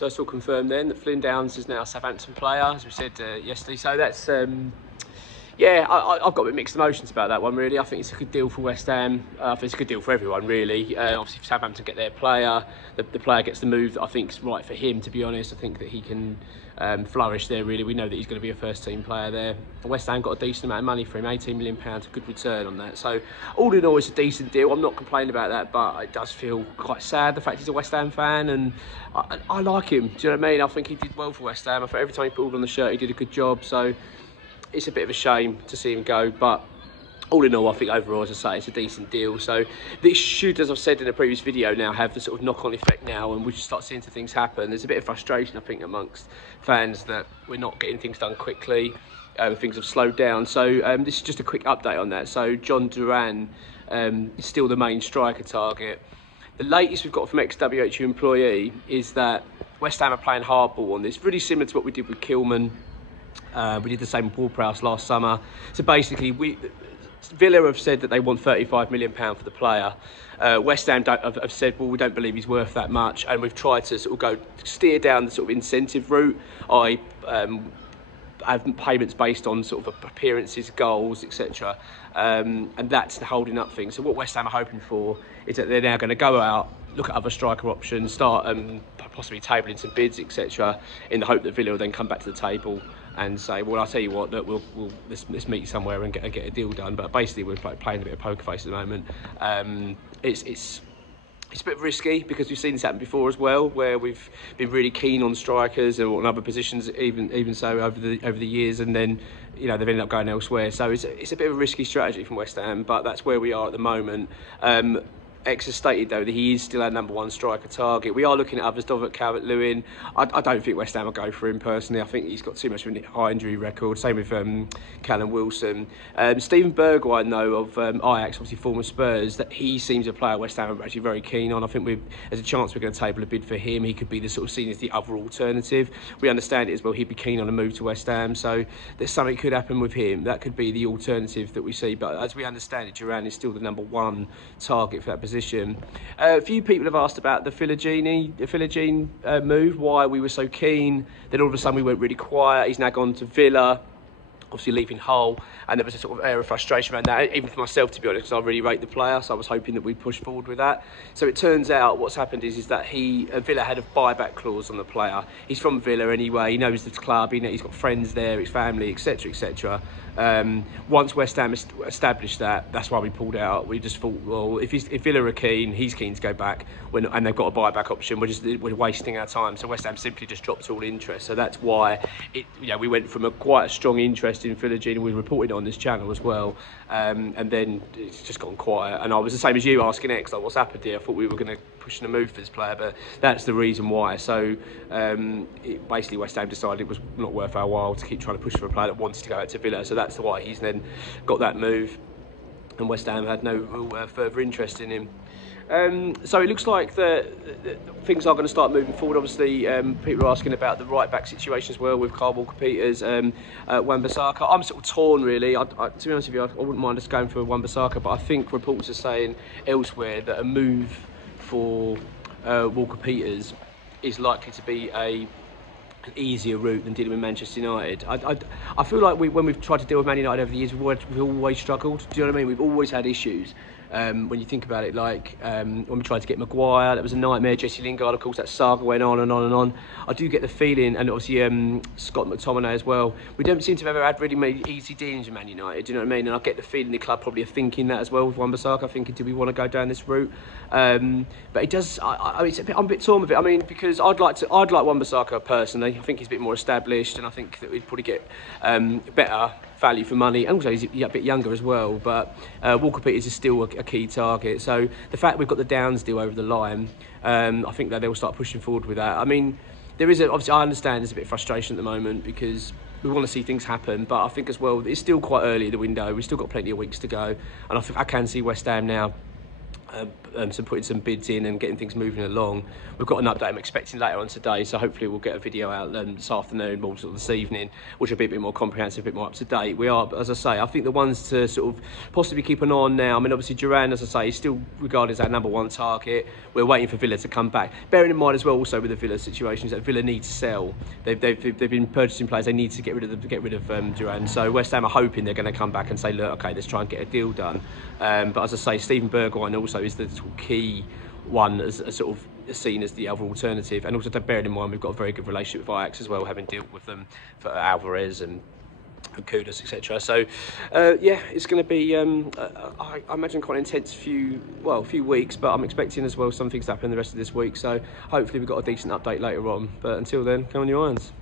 So it's all confirmed then that Flynn Downs is now a Southampton player, as we said yesterday. So that's, yeah, I've got a bit mixed emotions about that one, really. I think it's a good deal for West Ham. I think it's a good deal for everyone, really. Obviously, if Southampton get their player, the player gets the move that I think is right for him, to be honest. I think that he can flourish there, really. We know that he's going to be a first-team player there. West Ham got a decent amount of money for him, £18 million, a good return on that. So, all in all, it's a decent deal. I'm not complaining about that, but it does feel quite sad, the fact he's a West Ham fan, and I like him. Do you know what I mean? I think he did well for West Ham. I think every time he pulled on the shirt, he did a good job. So, it's a bit of a shame to see him go, but all in all, I think overall, as I say, it's a decent deal. So this should, as I've said in a previous video now, have the sort of knock-on effect now, and we should start seeing things happen. There's a bit of frustration, I think, amongst fans that we're not getting things done quickly. Things have slowed down. So this is just a quick update on that. So Jhon Duran is still the main striker target. The latest we've got from ex-WHU employee is that West Ham are playing hardball on this, really similar to what we did with Kilman. We did the same with Ward-Prowse last summer. So basically, Villa have said that they want £35 million for the player. West Ham have said, well, we don't believe he's worth that much, and we've tried to sort of steer down the sort of incentive route. I have payments based on sort of appearances, goals, etc. And that's the holding up thing. So what West Ham are hoping for is that they're now going to go out, look at other striker options, start possibly tabling some bids, etc., in the hope that Villa will then come back to the table and say, well, I'll tell you what, that let's meet somewhere and get a deal done. But basically, we're playing a bit of poker face at the moment. It's a bit risky because we've seen this happen before as well, where we've been really keen on strikers or on other positions, even so over the years, and then they've ended up going elsewhere. So it's a bit of a risky strategy from West Ham, but that's where we are at the moment. X has stated, though, that he is still our #1 striker target. We are looking at others, Dovert Calvert-Lewin. I don't think West Ham will go for him personally. I think he's got too much of a high injury record. Same with Callum Wilson. Steven Bergwijn, though, of Ajax, obviously former Spurs, that he seems a player West Ham are actually very keen on. I think there's a chance we're going to table a bid for him. He could be the sort of seen as the other alternative. We understand it as well. He'd be keen on a move to West Ham. So there's something could happen with him. That could be the alternative that we see. But as we understand it, Duran is still the #1 target for that position. A few people have asked about the Philogene move, why we were so keen. Then all of a sudden we went really quiet. He's now gone to Villa, obviously leaving Hull, and there was a sort of air of frustration around that, even for myself, to be honest, because I really rate the player, so I was hoping that we'd push forward with that. So it turns out what's happened is that Villa had a buyback clause on the player. He's from Villa anyway, he knows the club, he's got friends there, his family, etc, etc. Once West Ham established that, that's why we pulled out. We just thought, well, if Villa are keen, he's keen to go back, and they've got a buyback option, we're wasting our time. So West Ham simply just dropped all interest. So that's why we went from quite a strong interest in Philogene, and we reported on this channel as well, and then it's just gone quiet. And I was the same as you, asking X, like, what's happened here? I thought we were going to push in a move for this player, but that's the reason why. So basically West Ham decided it was not worth our while to keep trying to push for a player that wanted to go out to Villa. So that's why he's then got that move, and West Ham had no real further interest in him. So it looks like the things are going to start moving forward. Obviously, people are asking about the right-back situation as well with Kyle Walker-Peters, Wan-Bissaka. I'm sort of torn, really. To be honest with you, I wouldn't mind us going for Wan-Bissaka, but I think reports are saying elsewhere that a move for Walker-Peters is likely to be an easier route than dealing with Manchester United. I feel like when we've tried to deal with Man United over the years, we've always struggled. Do you know what I mean? We've always had issues. When you think about it, like when we tried to get Maguire, that was a nightmare. Jesse Lingard, of course, that saga went on and on and on. I do get the feeling, and obviously Scott McTominay as well, we don't seem to have ever had really made easy dealings with Man United, do you know what I mean? And I get the feeling the club probably are thinking that as well with Wan-Bissaka, thinking, do we want to go down this route? But it does, I'm a bit torn with it. I mean, because I'd like Wan-Bissaka personally. I think he's a bit more established, and I think that we'd probably get better value for money, and also he's a bit younger as well. But Walker-Peters is still a key target. So the fact we've got the Downs deal over the line, I think that they'll start pushing forward with that. I mean, obviously I understand there's a bit of frustration at the moment because we want to see things happen, but I think as well it's still quite early in the window. We've still got plenty of weeks to go, and I can see West Ham now So putting some bids in and getting things moving along. We've got an update I'm expecting later on today, so hopefully we'll get a video out this afternoon or sort of this evening, which will be a bit more comprehensive, a bit more up to date. We are, as I say, I think the ones to sort of possibly keep an eye on now, I mean obviously Duran, as I say, is still regarded as our #1 target. We're waiting for Villa to come back. Bearing in mind as well also with the Villa situation is that Villa need to sell. They've been purchasing players, they need to get rid of Duran. So West Ham are hoping they're going to come back and say, look, okay, let's try and get a deal done. But as I say, Steven Bergwijn also is the key one as sort of seen as the other alternative, and also bearing in mind we've got a very good relationship with Ajax as well, having dealt with them for Alvarez and Kudus, etc. So yeah, it's going to be I imagine quite an intense few weeks, but I'm expecting as well some things to happen the rest of this week, so hopefully we've got a decent update later on. But until then, come on you Irons.